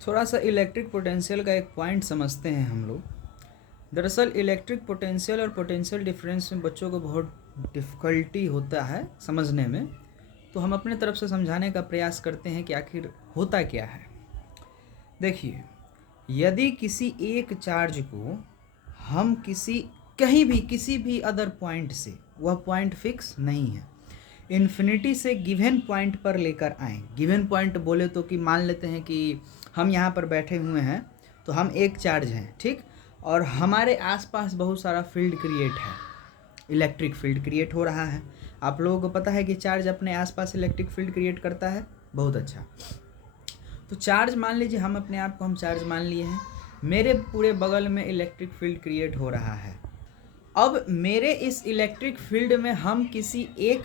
थोड़ा सा electric potential का एक पॉइंट समझते हैं हम लोग। दरअसल इलेक्ट्रिक पोटेंशियल और पोटेंशियल डिफरेंस में बच्चों को बहुत डिफ़िकल्टी होता है समझने में, तो हम अपने तरफ से समझाने का प्रयास करते हैं कि आखिर होता क्या है। देखिए, यदि किसी एक चार्ज को हम कहीं भी किसी भी अदर पॉइंट से, वह पॉइंट फिक्स नहीं है, इन्फिनिटी से गिवन पॉइंट पर लेकर आएँ। गिवन पॉइंट बोले तो कि मान लेते हैं कि हम यहाँ पर बैठे हुए हैं, तो हम एक चार्ज हैं, ठीक, और हमारे आसपास बहुत सारा फील्ड क्रिएट है, इलेक्ट्रिक फील्ड क्रिएट हो रहा है। आप लोगों को पता है कि चार्ज अपने आसपास इलेक्ट्रिक फील्ड क्रिएट करता है। बहुत अच्छा। तो चार्ज मान लीजिए, हम अपने आप को हम चार्ज मान लिए हैं, मेरे पूरे बगल में इलेक्ट्रिक फील्ड क्रिएट हो रहा है। अब मेरे इस इलेक्ट्रिक फील्ड में हम किसी एक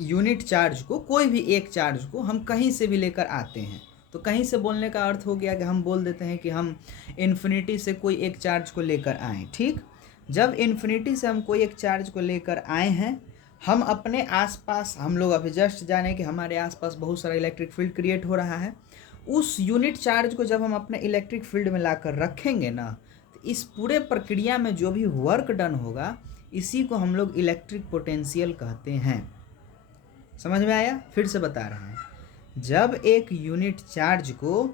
यूनिट चार्ज को, कोई भी एक चार्ज को हम कहीं से भी लेकर आते हैं, तो कहीं से बोलने का अर्थ हो गया कि हम बोल देते हैं कि हम इन्फिनिटी से कोई एक चार्ज को लेकर आए। ठीक, जब इन्फिनिटी से हम कोई एक चार्ज को लेकर आए हैं, हम अपने आसपास, हम लोग अभी जस्ट जाने कि हमारे आसपास बहुत सारा इलेक्ट्रिक फील्ड क्रिएट हो रहा है। उस यूनिट चार्ज को जब हम अपने इलेक्ट्रिक फील्ड में लाकर रखेंगे ना, तो इस पूरे प्रक्रिया में जो भी वर्क डन होगा, इसी को हम लोग इलेक्ट्रिक पोटेंशियल कहते हैं। समझ में आया? फिर से बता रहे हैं, जब एक यूनिट चार्ज को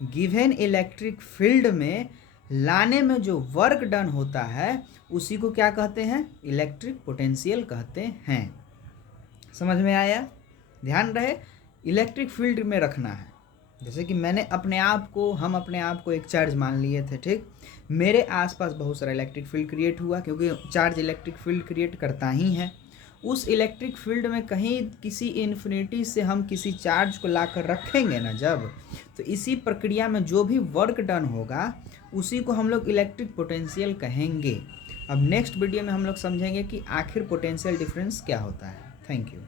गिवन इलेक्ट्रिक फील्ड में लाने में जो वर्क डन होता है, उसी को क्या कहते हैं? इलेक्ट्रिक पोटेंशियल कहते हैं। समझ में आया? ध्यान रहे, इलेक्ट्रिक फील्ड में रखना है। जैसे कि हम अपने आप को एक चार्ज मान लिए थे, ठीक, मेरे आसपास बहुत सारा इलेक्ट्रिक फील्ड क्रिएट हुआ, क्योंकि चार्ज इलेक्ट्रिक फील्ड क्रिएट करता ही है। उस इलेक्ट्रिक फील्ड में कहीं किसी इन्फिनिटी से हम किसी चार्ज को लाकर रखेंगे ना जब, तो इसी प्रक्रिया में जो भी वर्क डन होगा, उसी को हम लोग इलेक्ट्रिक पोटेंशियल कहेंगे। अब नेक्स्ट वीडियो में हम लोग समझेंगे कि आखिर पोटेंशियल डिफरेंस क्या होता है। Thank you.